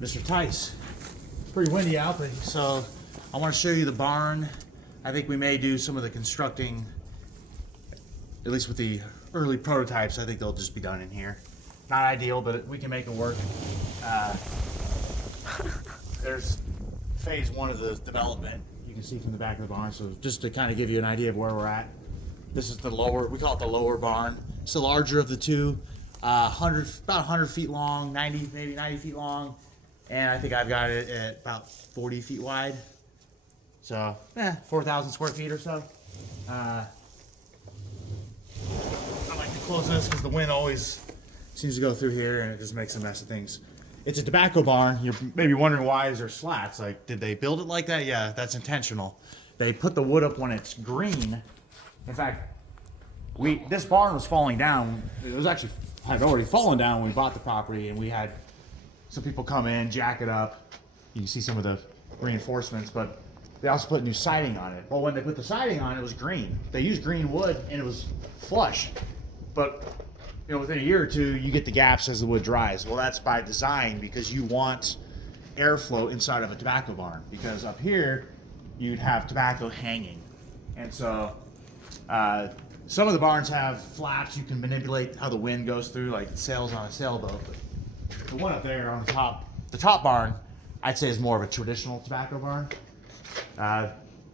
Mr. Tice. It's pretty windy out, but so I want to show you the barn. I think we may do some of the constructing, at least with the early prototypes. I think they'll just be done in here. Not ideal, but we can make it work. There's phase one of the development. You can see from the back of the barn. So just to kind of give you an idea of where we're at. This is the lower, we call it the lower barn. It's the larger of the two. About 100 feet long, maybe 90 feet long. And I think I've got it at about 40 feet wide. So, 4,000 square feet or so. I like to close this because the wind always seems to go through here and it just makes a mess of things. It's a tobacco barn. You're maybe wondering why is there slats? Like, did they build it like that? Yeah, that's intentional. They put the wood up when it's green. In fact, this barn was falling down. It was actually had already fallen down when we bought the property, and we had some people come in, jack it up. You can see some of the reinforcements, but they also put new siding on it. Well, when they put the siding on, it was green. They used green wood, and it was flush. But within a year or two, you get the gaps as the wood dries. Well, that's by design because you want airflow inside of a tobacco barn. Because up here, you'd have tobacco hanging, and so. Some of the barns have flaps. You can manipulate how the wind goes through, like it sails on a sailboat. But the one up there on the top barn, I'd say is more of a traditional tobacco barn.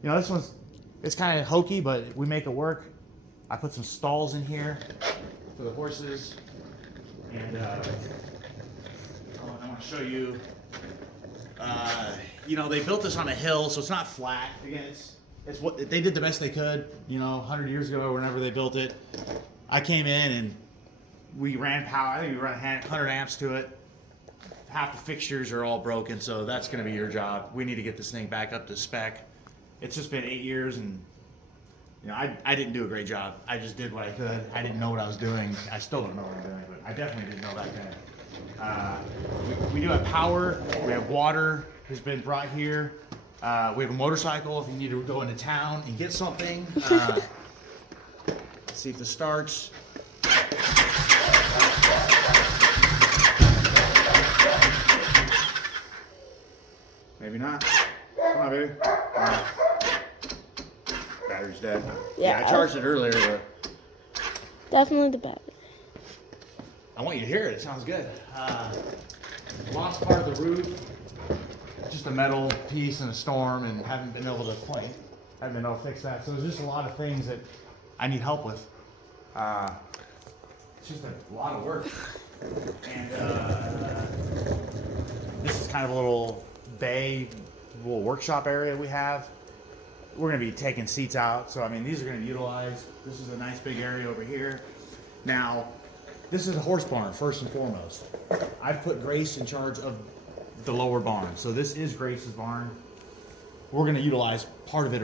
This one's, it's kind of hokey, but we make it work. I put some stalls in here for the horses, and I want to show you. They built this on a hill, so it's not flat. Again, it's what they did the best they could, 100 years ago, whenever they built it. I came in and we ran power. I think we ran 100 amps to it. Half the fixtures are all broken, so that's going to be your job. We need to get this thing back up to spec. It's just been 8 years, and I didn't do a great job. I just did what I could. I didn't know what I was doing. I still don't know what I'm doing, but I definitely didn't know back then. We do have power. We have water has been brought here. We have a motorcycle if you need to go into town and get something. Let's see if this starts. Maybe not. Come on, baby. Battery's dead. Yeah, I charged it earlier, but definitely the battery. I want you to hear it. It sounds good. Lost part of the roof. Just a metal piece in a storm, and haven't been able to fix that. So there's just a lot of things that I need help with. It's just a lot of work. And this is kind of a little little workshop area we have. We're going to be taking seats out, so these are going to be utilized. This is a nice big area over here. Now, this is a horse barn first and foremost. I've put Grace in charge of the lower barn. So this is Grace's barn. We're going to utilize part of it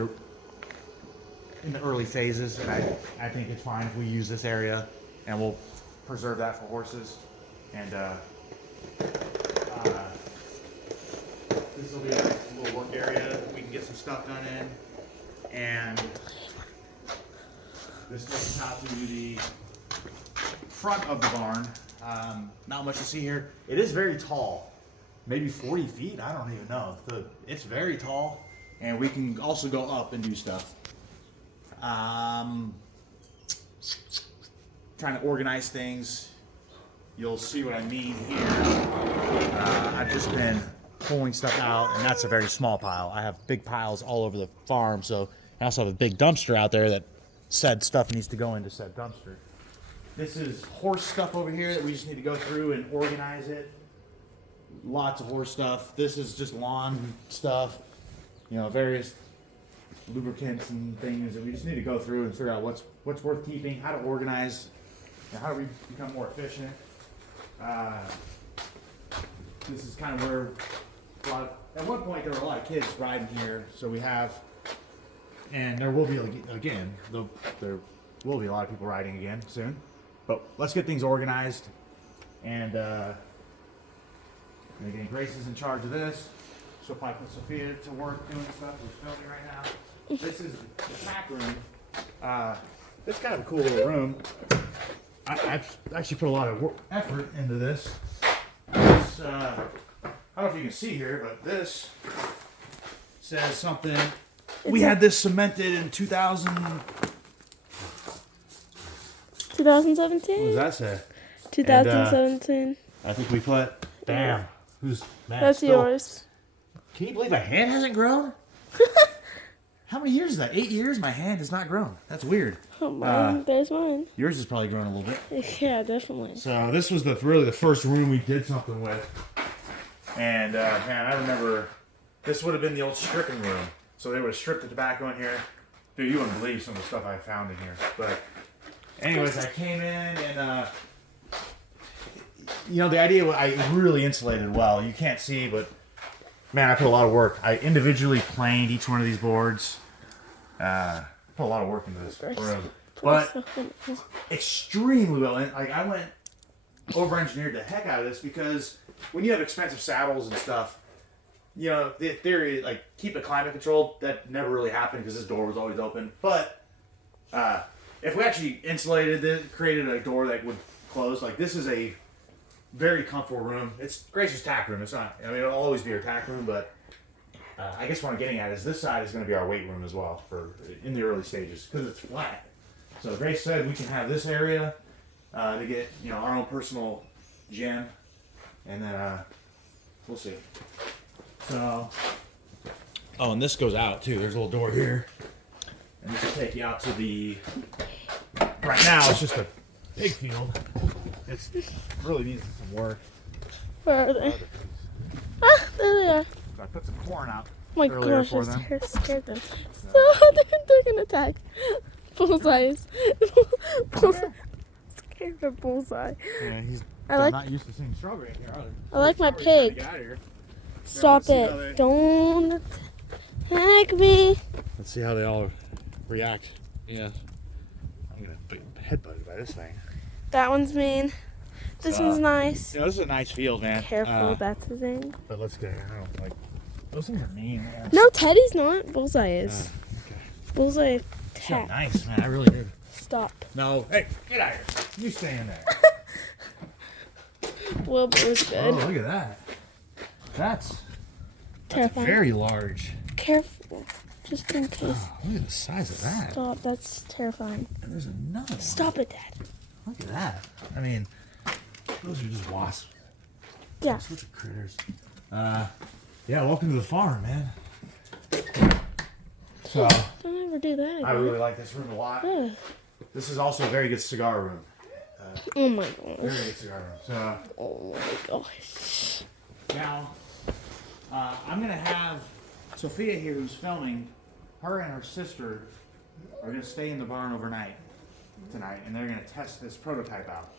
in the early phases, and I think it's fine if we use this area, and we'll preserve that for horses. And this will be a little work area we can get some stuff done in. And this takes us out to the front of the barn. Not much to see here. It is very tall. Maybe 40 feet, I don't even know. It's very tall, and we can also go up and do stuff. Trying to organize things. You'll see what I mean here. I've just been pulling stuff out, and that's a very small pile. I have big piles all over the farm, so I also have a big dumpster out there that said stuff needs to go into said dumpster. This is horse stuff over here that we just need to go through and organize it. Lots of horse stuff. This is just lawn stuff, various lubricants and things that we just need to go through and figure out what's worth keeping, how to organize, how do we become more efficient. This is kind of where at one point there were a lot of kids riding here, so we have, and there will be again, there will be a lot of people riding again soon. But let's get things organized, and again, Grace is in charge of this. She'll probably put Sophia to work doing stuff. We're filming right now. This is the back room. It's kind of a cool little room. I've actually put a lot of effort into this. I don't know if you can see here, but this says something. We had this cemented in 2000. 2017. What does that say? 2017. I think we put. Damn. Who's man? That's still, yours. Can you believe my hand hasn't grown? How many years is that? 8 years? My hand has not grown. That's weird. Oh, mine. There's mine. Yours has probably grown a little bit. Yeah, definitely. So this was really the first room we did something with. And man, I remember this would have been the old stripping room. So they would have stripped the tobacco in here. Dude, you wouldn't believe some of the stuff I found in here. But anyways, I came in and you know, the idea, I really insulated well. You can't see, but man, I put a lot of work. I individually planed each one of these boards. Put a lot of work into this room. But extremely well. And like, I went over-engineered the heck out of this because when you have expensive saddles and stuff, you know, the theory, like, keep it climate controlled, that never really happened because this door was always open. But if we actually insulated it, created a door that would close, like, this is a very comfortable room. It's Grace's tack room. It's not, I mean, it'll always be her tack room, but I guess what I'm getting at is this side is going to be our weight room as well for in the early stages because it's flat. So Grace said we can have this area to get, you know, our own personal gym, and then we'll see. So, oh, and this goes out too. There's a little door here, and this will take you out to the. Right now, it's just a pig field. It's really needs some work. Where are they? Ah, there they are. So I put some corn out. Oh my earlier gosh, for I them. scared them. So they're gonna attack. Bullseyes. Bullseye. Scared of bullseye. Yeah, he's I like. not used to seeing strawberry in here, are they? I like my Strawberry's trying to pig. get out of here. Stop Yeah, let's see how they- it! Don't attack me. Let's see how they all react. Yeah. I'm gonna be headbutted by this thing. That one's mean. This one's nice. You know, this is a nice field, man. Careful, that's the thing. But let's go. I don't like. Those things are mean, man. No, Teddy's not. Bullseye is. Okay. Bullseye So attack. nice, man. I really did. Stop. No. Hey, get out of here. You stay in there. Wilbur's good. Oh, look at that. That's Terrifying. very large. Careful. Just in case. Oh, look at the size of that. Stop. That's terrifying. And there's another one. Stop it, Dad. Look at that. I mean, those are just wasps. Yeah. Such critters. Yeah, welcome to the farm, man. So, Don't ever do that again. I really like this room a lot. Ugh. This is also a very good cigar room. Oh my Very gosh. good cigar room. So, Oh my gosh. now, I'm going to have Sophia here who's filming. Her and her sister are going to stay in the barn overnight tonight, and they're going to test this prototype out.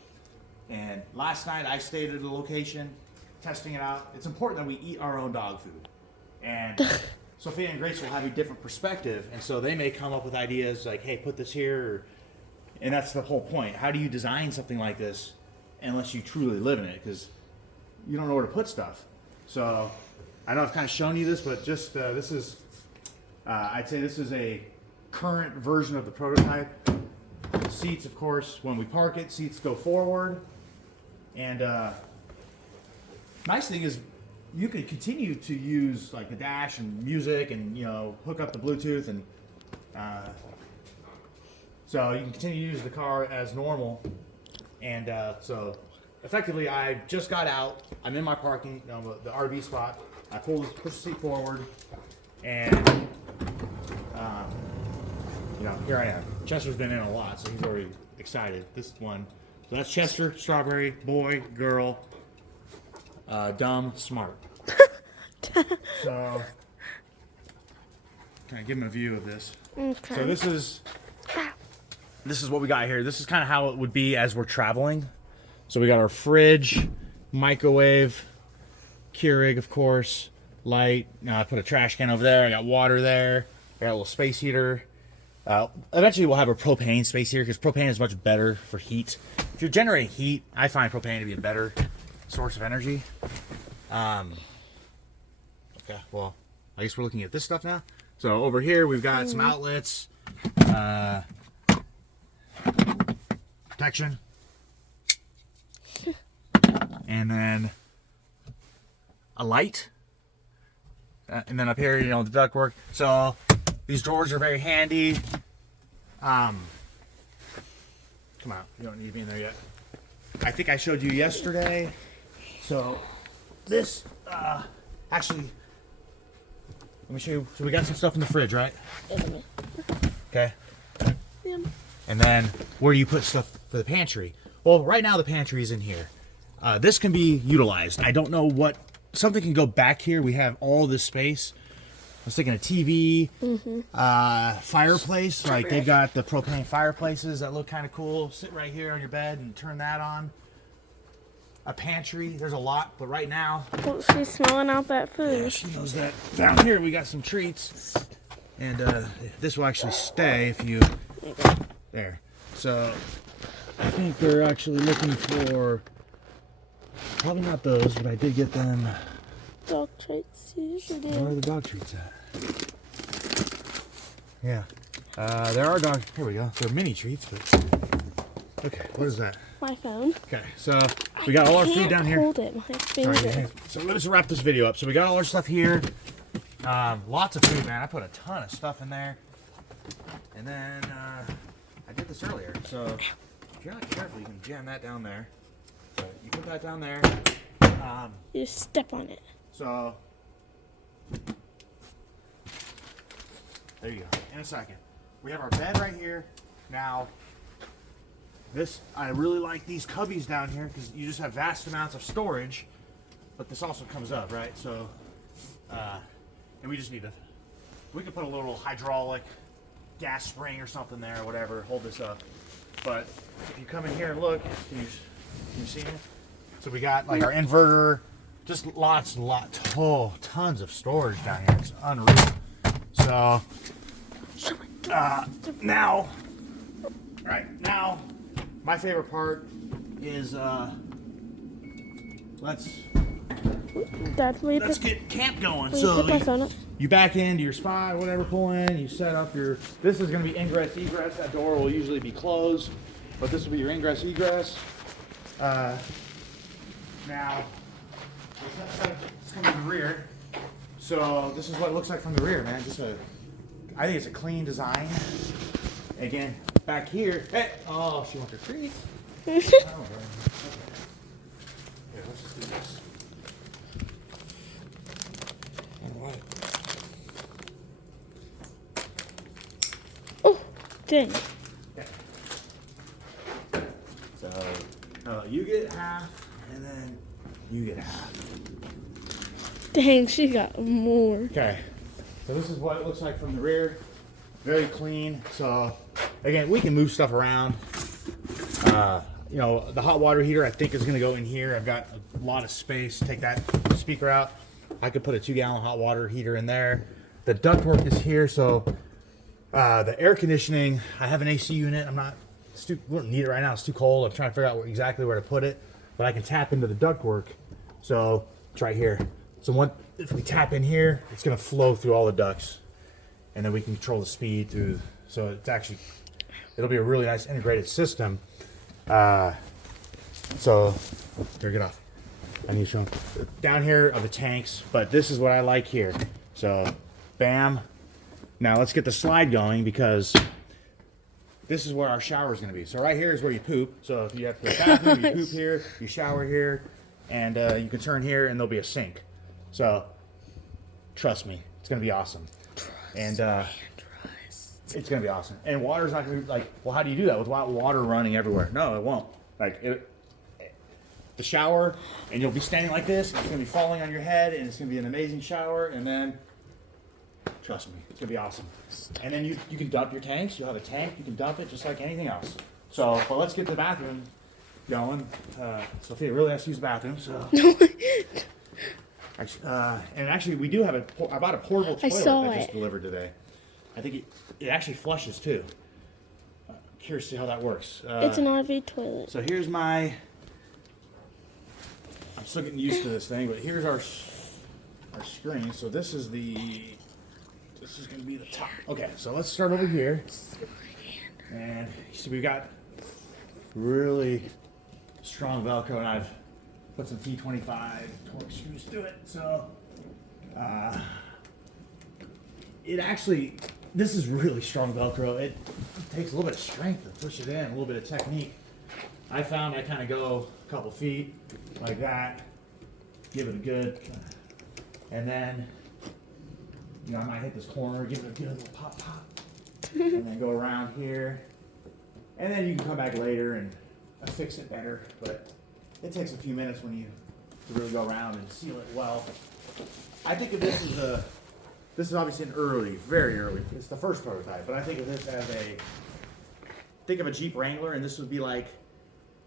And last night I stayed at a location testing it out. It's important that we eat our own dog food. And Sophia and Grace will have a different perspective, and so they may come up with ideas like, hey, put this here. And that's the whole point. How do you design something like this unless you truly live in it? Because you don't know where to put stuff. So I know I've kind of shown you this, but just this is, I'd say this is a current version of the prototype. The seats, of course, when we park it, seats go forward. And nice thing is you can continue to use like the dash and music and, you know, hook up the Bluetooth and so you can continue to use the car as normal. And so effectively I just got out. I'm in my parking, you know, the RV spot. I push the seat forward and you know, here I am. Chester's been in a lot, so he's already excited. This one. So that's Chester, strawberry, boy, girl, dumb, smart. So, can I give him a view of this? Okay. So this is what we got here. This is kind of how it would be as we're traveling. So we got our fridge, microwave, Keurig, of course, light. I put a trash can over there. I got water there. I got a little space heater. Eventually we'll have a propane space heater because propane is much better for heat. If you're generating heat, I find propane to be a better source of energy. Okay, well, I guess we're looking at this stuff now. So over here we've got some outlets, protection, and then a light. And then up here, you know, the ductwork. So these drawers are very handy. Come on, you don't need me in there yet. I think I showed you yesterday. So this, actually, let me show you. So we got some stuff in the fridge, right? Okay. Yeah. And then where do you put stuff for the pantry? Well, right now the pantry is in here. This can be utilized. I don't know what, something can go back here. We have all this space. I was thinking a TV, fireplace. Like they've got the propane fireplaces that look kind of cool. Sit right here on your bed and turn that on. A pantry. There's a lot, but right now. Oh, she's smelling out that food. Yeah, she knows that. Down here we got some treats, and this will actually stay if you. There. So I think they're actually looking for. Probably not those, but I did get them. Dog treats. You usually do. Where are the dog treats at? Yeah. There are dog. Here we go. They're mini treats, but. Okay, what is that? My phone. Okay, so we got all our food down here. Hold it. My finger. Sorry, so let's wrap this video up. So we got all our stuff here. Lots of food, man. I put a ton of stuff in there. And then I did this earlier. So if you're not careful, you can jam that down there. So you put that down there. You step on it. So there you go. In a second. We have our bed right here. Now, this, I really like these cubbies down here because you just have vast amounts of storage, but this also comes up, right? So, and we just need to, we could put a little hydraulic gas spring or something there or whatever, hold this up. But if you come in here and look, can you see it? So we got like our inverter, just lots and lots, tons of storage down here. It's unreal. So, now, my favorite part is let's get camp going. So put my phone up? you back into your spot, whatever, pull in, you set up your, this is going to be ingress egress. That door will usually be closed, but this will be your ingress egress. Now it's coming from the rear, so this is what it looks like from the rear, man. I think it's a clean design. Again, back here, hey, oh, she wants her treats. Oh, okay. Here, let's just do this. All right. Oh, dang. Okay. So, you get half, and then you get half. Dang, she got more. Okay. So this is what it looks like from the rear. Very clean. So, again, we can move stuff around. You know, the hot water heater I think is going to go in here. I've got a lot of space. Take that speaker out. I could put a 2-gallon hot water heater in there. The ductwork is here, so the air conditioning, I have an AC unit. We don't need it right now. It's too cold. I'm trying to figure out exactly where to put it, but I can tap into the ductwork. So it's right here. So if we tap in here, it's going to flow through all the ducts, and then we can control the speed through. So it'll be a really nice integrated system. So here, get off. I need to show them. Down here are the tanks, but this is what I like here. So, bam. Now let's get the slide going because this is where our shower is going to be. So right here is where you poop. So if you have to go to the bathroom, you poop here, you shower here, and you can turn here and there'll be a sink. So trust me, it's going to be awesome. It's going to be awesome. And water's not going to be like, well, how do you do that without water running everywhere? No, it won't. Like, the shower, and you'll be standing like this, it's going to be falling on your head, and it's going to be an amazing shower, and then, trust me, it's going to be awesome. And then you can dump your tanks. You'll have a tank. You can dump it just like anything else. So, but let's get the bathroom going. Sophia really has to use the bathroom, so. And actually, we do have I bought a portable toilet that just delivered today. I think it actually flushes too. Curious to see how that works. It's an RV toilet. So here's I'm still getting used to this thing, but here's our screen. So this is going to be the top. Okay, so let's start over here. And so we've got really strong Velcro, and put some T25 torque screws through it. So it actually, this is really strong Velcro. It takes a little bit of strength to push it in, a little bit of technique. I found I kind of go a couple feet like that, give it a good, and then, you know, I might hit this corner, give it a good little pop, and then go around here. And then you can come back later and fix it better, but it takes a few minutes when you to really go around and seal it well. I think of this as this is obviously an early, very early, it's the first prototype, but I think of this as think of a Jeep Wrangler, and this would be like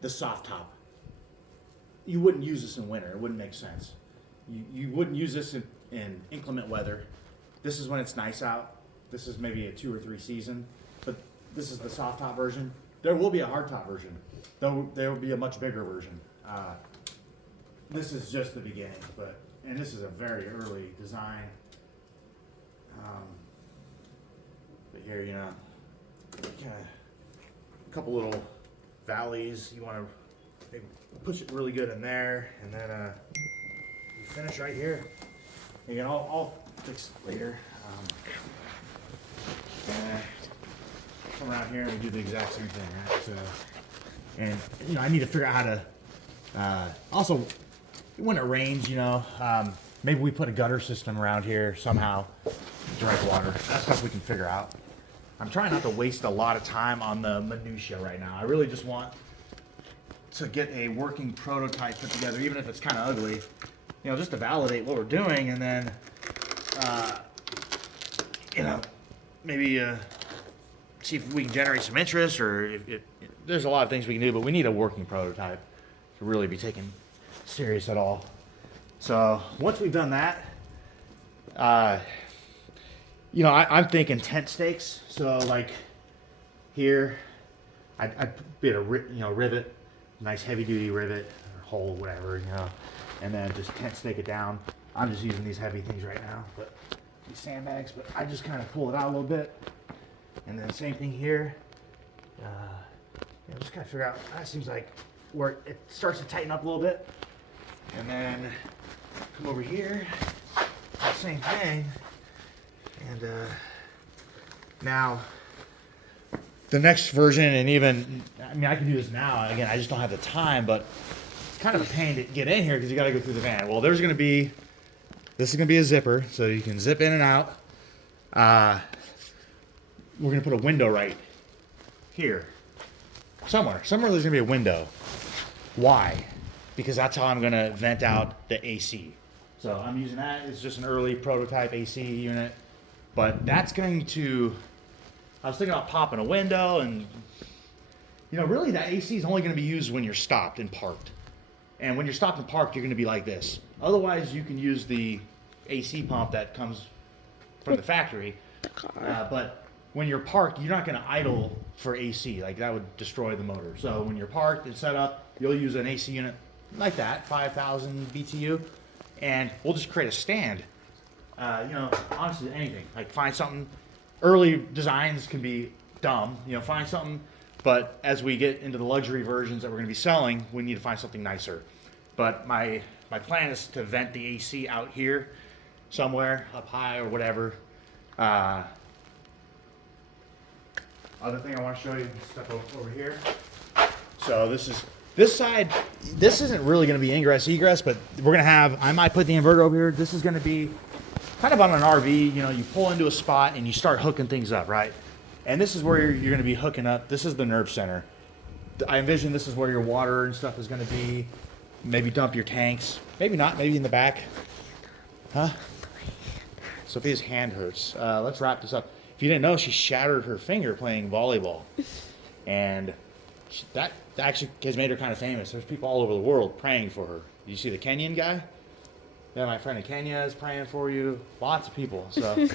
the soft top. You wouldn't use this in winter, it wouldn't make sense. You wouldn't use this in inclement weather. This is when it's nice out. This is maybe a 2 or 3 season, but this is the soft top version. There will be a hard top version, though there will be a much bigger version. This is just the beginning, and this is a very early design. But here, you know, a couple little valleys. You want to push it really good in there, and then you finish right here. Again, I'll fix it later. And come around here and we do the exact same thing, right? So, and you know, I need to figure out how to. Also, when it rains, you know, maybe we put a gutter system around here somehow, direct water. That's stuff we can figure out. I'm trying not to waste a lot of time on the minutia right now. I really just want to get a working prototype put together, even if it's kind of ugly, you know, just to validate what we're doing, and then, you know, maybe see if we can generate some interest, or there's a lot of things we can do, but we need a working prototype to really be taken serious at all. So once we've done that, you know, I'm thinking tent stakes. So like here, I'd put a rivet, nice heavy duty rivet or hole, whatever, you know, and then just tent stake it down. I'm just using these heavy things right now, but these sandbags. But I just kind of pull it out a little bit, and then same thing here. You know, just kind of figure out. That seems like where it starts to tighten up a little bit, and then come over here, same thing. And now the next version, and even, I mean, I can do this now. Again, I just don't have the time, but it's kind of a pain to get in here because you got to go through the van. Well, this is going to be a zipper, so you can zip in and out. We're going to put a window right here. Somewhere there's going to be a window. Why? Because that's how I'm going to vent out the AC. So I'm using that. It's just an early prototype AC unit. But that's going to, I was thinking about popping a window, and, you know, really that AC is only going to be used when you're stopped and parked. And when you're stopped and parked, you're going to be like this. Otherwise, you can use the AC pump that comes from the factory. But when you're parked, you're not going to idle for AC. Like, that would destroy the motor. So when you're parked and set up, you'll use an AC unit like that, 5,000 BTU, and we'll just create a stand. You know, honestly, anything. Like, find something. Early designs can be dumb. You know, find something. But as we get into the luxury versions that we're going to be selling, we need to find something nicer. But my plan is to vent the AC out here somewhere, up high or whatever. Other thing I want to show you, step over here. So this side, this isn't really going to be ingress egress, but we're going to have, I might put the inverter over here. This is going to be kind of on an RV. You know, you pull into a spot and you start hooking things up, right? And this is where you're going to be hooking up. This is the nerve center. I envision this is where your water and stuff is going to be. Maybe dump your tanks. Maybe not. Maybe in the back. Huh? Sophia's hand hurts. Let's wrap this up. If you didn't know, she shattered her finger playing volleyball. And that actually has made her kind of famous. There's people all over the world praying for her. You see the Kenyan guy? Yeah, my friend in Kenya is praying for you. Lots of people. So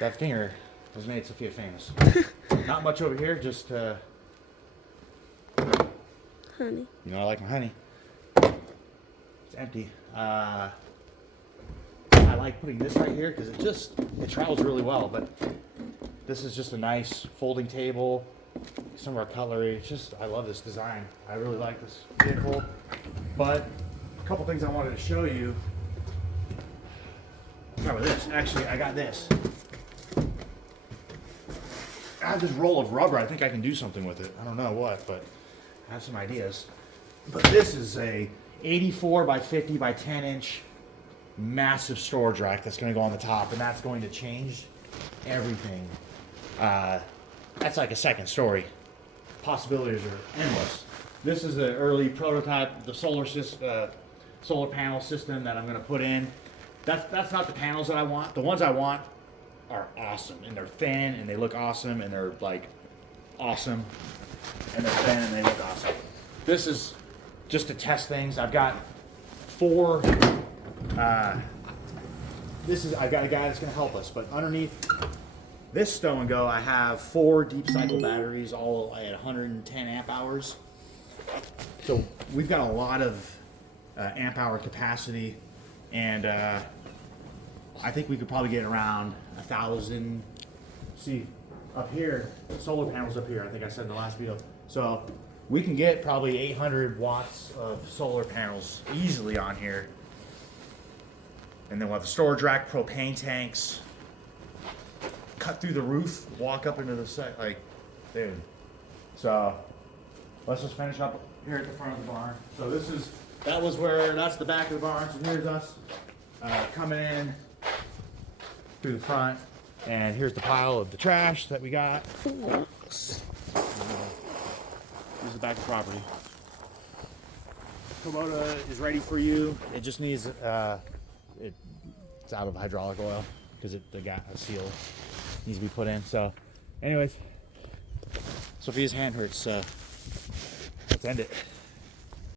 that finger has made Sophia famous. Not much over here, just honey. You know, I like my honey. It's empty. I like putting this right here because it travels really well. But this is just a nice folding table. Some of our cutlery. I love this design. I really like this vehicle. But couple things I wanted to show you. Start with this. Actually, I got this. I have this roll of rubber. I think I can do something with it. I don't know what, but I have some ideas. But this is a 84 by 50 by 10 inch massive storage rack that's going to go on the top, and that's going to change everything. That's like a second story. Possibilities are endless. This is the early prototype, the solar panel system that I'm going to put in. That's not the panels that I want. The ones I want are awesome, and they're thin, and they look awesome, and they're like awesome, and they're thin, and they look awesome. This is just to test things. I've got four. I've got a guy that's going to help us, but underneath this stow and go, I have 4 deep cycle batteries, all at 110 amp hours. So we've got a lot of amp hour capacity, and I think we could probably get around 1,000. See, up here, solar panels up here, I think I said in the last video. So we can get probably 800 watts of solar panels easily on here. And then we'll have the storage rack, propane tanks, cut through the roof, walk up into the set, like, dude. So let's just finish up here at the front of the barn. So that's the back of the barn. So here's us coming in through the front, and here's the pile of the trash that we got. Here's the back of the property. Kubota is ready for you. It just needs it's out of hydraulic oil because the seal needs to be put in. So anyways, Sophia's hand hurts, so let's end it.